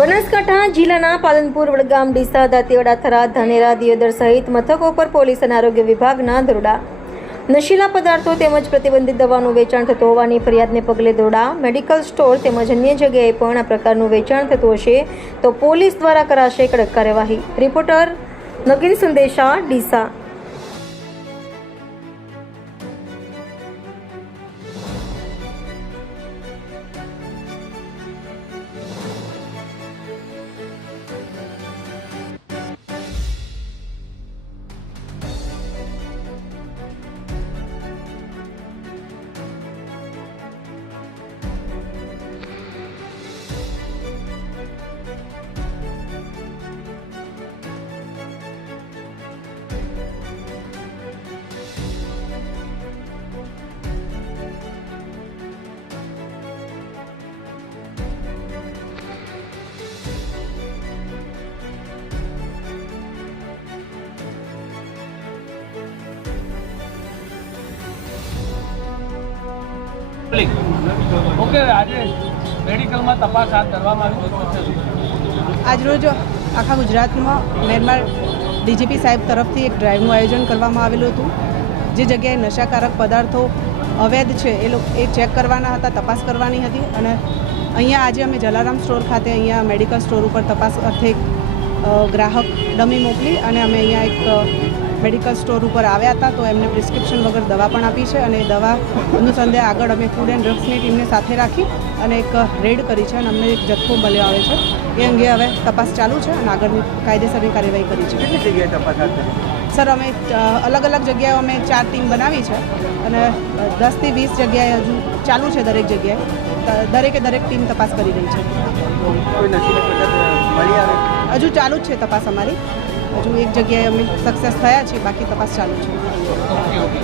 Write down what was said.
બનાસકાંઠા જિલ્લાના પાલનપુર, વડગામ, ડીસા, દાંતીવાડા, થરાદ, ધાનેરા, દિયોદર સહિત મથકો પર પોલીસ અને આરોગ્ય વિભાગના દરોડા. નશીલા પદાર્થો તેમજ પ્રતિબંધિત દવાનું વેચાણ થતું હોવાની ફરિયાદને પગલે દરોડા. મેડિકલ સ્ટોર તેમજ અન્ય જગ્યાએ પણ આ પ્રકારનું વેચાણ થતું હશે તો પોલીસ દ્વારા કરાશે કડક કાર્યવાહી. રિપોર્ટર નગીન સંદેશા, ડીસા. ઓકે, આજે મેડિકલમાં તપાસ હાથ ધરવામાં આવી. આજરોજ આખા ગુજરાતમાં મેરમાર ડીજીપી સાહેબ તરફથી એક ડ્રાઈવનું આયોજન કરવામાં આવેલું હતું. જે જગ્યાએ નશાકારક પદાર્થો અવૈધ છે એ ચેક કરવાના હતા, તપાસ કરવાની હતી. અને અહીંયા આજે અમે જલારામ સ્ટોર ખાતે અહીંયા મેડિકલ સ્ટોર ઉપર તપાસ અર્થે એક ગ્રાહક ડમી મોકલી અને અમે અહીંયા એક મેડિકલ સ્ટોર ઉપર આવ્યા હતા. તો એમને પ્રિસ્ક્રિપ્શન વગર દવા પણ આપી છે અને દવા અનુસંધાને આગળ અમે ફૂડ એન્ડ ડ્રગ્સની ટીમને સાથે રાખી અને એક રેડ કરી છે અને અમને એક જથ્થો મળ્યો આવે છે. એ અંગે હવે તપાસ ચાલુ છે અને આગળની કાયદેસરની કાર્યવાહી કરી છે. કેટલી જગ્યાએ તપાસ હાથ ધરી? સર, અમે અલગ અલગ જગ્યાએ અમે 4 ટીમ બનાવી છે અને 10 થી 20 જગ્યાએ હજુ ચાલુ છે. દરેક જગ્યાએ દરેકે ટીમ તપાસ કરી રહી છે. કોઈ નશીલા પદાર્થ મળી આવે? હજુ ચાલુ જ છે તપાસ અમારી. હજુ એક જગ્યાએ અમે સક્સેસ થયા છીએ, બાકી તપાસ ચાલુ છે. ઓકે.